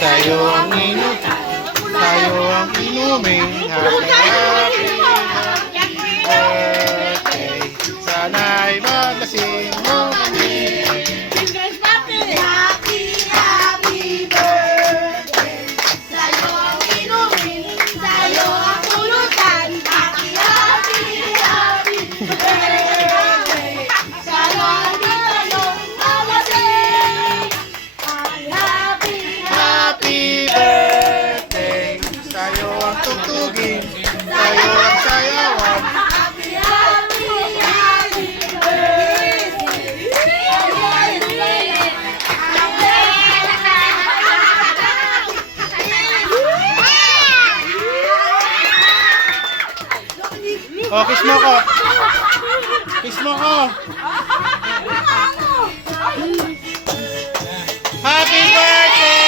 Sa'yo ang inumin. Happy birthday. Sana'y malasing mo kami. Happy birthday. Sa'yo ang tugtugin. Sa'yo ang sayawan. Oh, kiss mo ko. Kiss mo ko. Happy birthday!